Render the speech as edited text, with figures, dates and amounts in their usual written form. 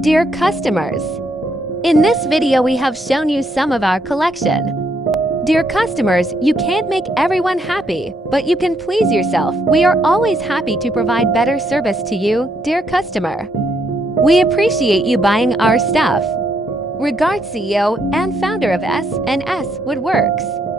Dear customers, in this video we have shown you some of our collection. Dear customers, you can't make everyone happy, but you can please yourself. We are always happy to provide better service to you, dear customer. We appreciate you buying our stuff. Regards CEO and founder of S&S Woodworks.